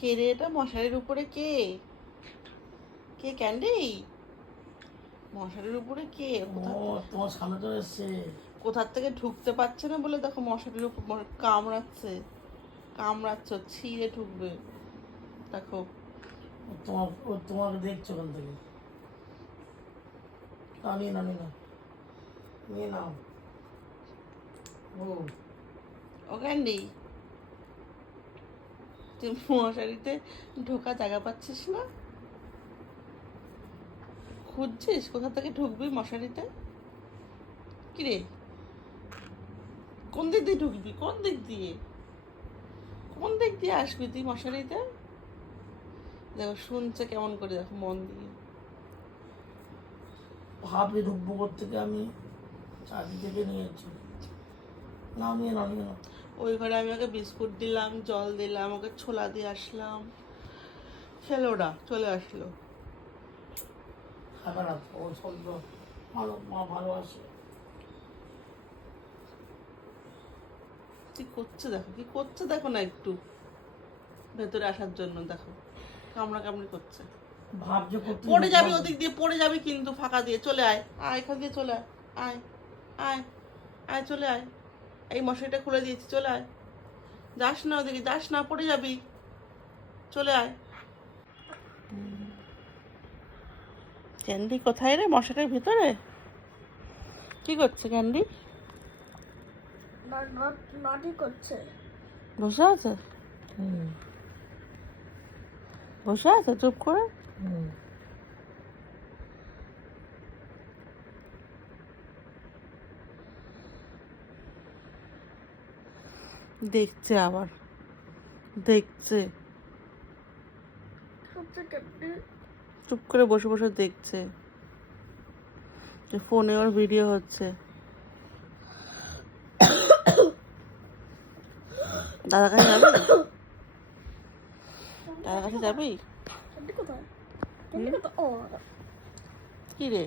কে রে এটা? মশারির উপরে কে? কে ক্যান্ডি মশারির উপরে কে? তোমার সামনে এসছে। কোথার থেকে ঢুকতে পারছে না বলে দেখো মশারির উপর কামড়াচ্ছে। কামড়াচ্ছে ছিঁড়ে ঢুকবে দেখো। তোমার ও তোমাকে দেখছ ওখান থেকে। না নিয়ে নাও নিয়ে নাও। নিয়ে নাও। ও। ও ক্যান্ডি তুই মশারিতে ঢোকা জায়গা পাচ্ছিস না? খুঁজছিস? কোথা থেকে ঢুকবি মশারিতে? কিরে? কোন দিক দিয়ে ঢুকবি? কোন দিক দিয়ে? কোন দিক দিয়ে আসবি তুই মশারিতে? দেখো, শুনছে কেমন করে দেখো মন দিয়ে। ভাবি ঢুকবো থেকে আমি? নিয়েছি নাও নিয়ে নাও নিয়ে নাও ওই ঘরে আমি ওকে বিস্কুট দিলাম জল দিলাম ওকে ছোলা দিয়ে আসলাম। খেলো না চলে আসলো। ও ভালো মা ভালোবাসে কি করছে দেখো কি করছে দেখো না একটু। ভেতরে আসার জন্য দেখো কামড়া কামড়ি করছে। করতে পড়ে যাবি ওদিক দিয়ে পড়ে যাবি কিন্তু ফাঁকা দিয়ে চলে আয়। আয় এখান দিয়ে চলে আয় আয় আয় আয় চলে আয়। এই মশারিটা খুলে দিয়েছি চলে আয়। যাস না ওদিকে যাস না পড়ে যাবি। চলে আয়। ক্যান্ডি কোথায় রে মশারির ভিতরে? কি করছে ক্যান্ডি? করছে। বসে আছে? হুম। বসে আছে চুপ করে? হুম। দেখছে আবার। দেখছে। চুপ করে বসে বসে দেখছে। ফোনে ওর ভিডিও হচ্ছে। দাদা কাছে যাবি? দাদার কাছে যাবি? কি রে?